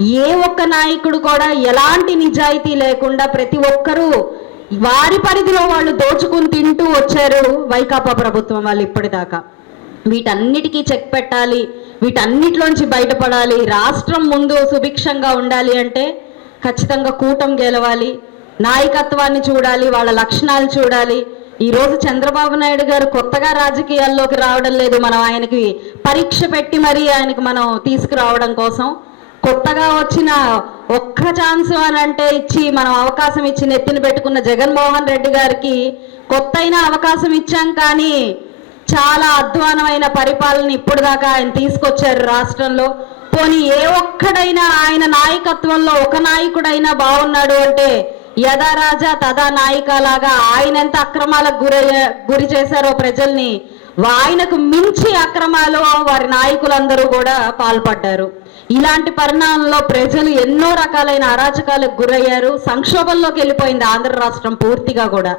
ఏ ఒక్క నాయకుడు కూడా ఎలాంటి నిజాయితీ లేకుండా ప్రతి ఒక్కరూ వారి పరిధిలో వాళ్ళు దోచుకుని తింటూ వచ్చారు వైకాపా ప్రభుత్వం వాళ్ళు ఇప్పటిదాకా. వీటన్నిటికీ చెక్ పెట్టాలి వీటన్నిటిలోంచి బయటపడాలి రాష్ట్రం ముందు సుభిక్షంగా ఉండాలి అంటే ఖచ్చితంగా కూటం గెలవాలి నాయకత్వాన్ని చూడాలి వాళ్ళ లక్షణాలు చూడాలి. ఈరోజు చంద్రబాబు నాయుడు గారు కొత్తగా రాజకీయాల్లోకి రావడం లేదు మనం ఆయనకి పరీక్ష పెట్టి మరీ ఆయనకి మనం తీసుకురావడం కోసం. కొత్తగా వచ్చిన ఒక్క ఛాన్స్ అని అంటే ఇచ్చి మనం అవకాశం ఇచ్చి నెత్తిన పెట్టుకున్న జగన్మోహన్ రెడ్డి గారికి కొత్తైన అవకాశం ఇచ్చాం కానీ చాలా అధ్వానమైన పరిపాలన ఇప్పుడు దాకా ఆయన తీసుకొచ్చారు రాష్ట్రంలో. పోనీ ఏ ఒక్కడైనా ఆయన నాయకత్వంలో ఒక నాయకుడైనా బాగున్నాడు అంటే యథారాజా తదా నాయిక లాగా ఆయన ఎంత అక్రమాలకు గురి గురి చేశారో ప్రజల్ని ఆయనకు మించి అక్రమాలు వారి నాయకులందరూ కూడా పాల్పడ్డారు. ఇలాంటి పరిణామంలో ప్రజలు ఎన్నో రకాలైన అరాచకాలకు గురయ్యారు. సంక్షోభంలోకి వెళ్ళిపోయింది ఆంధ్ర రాష్ట్రం పూర్తిగా కూడా.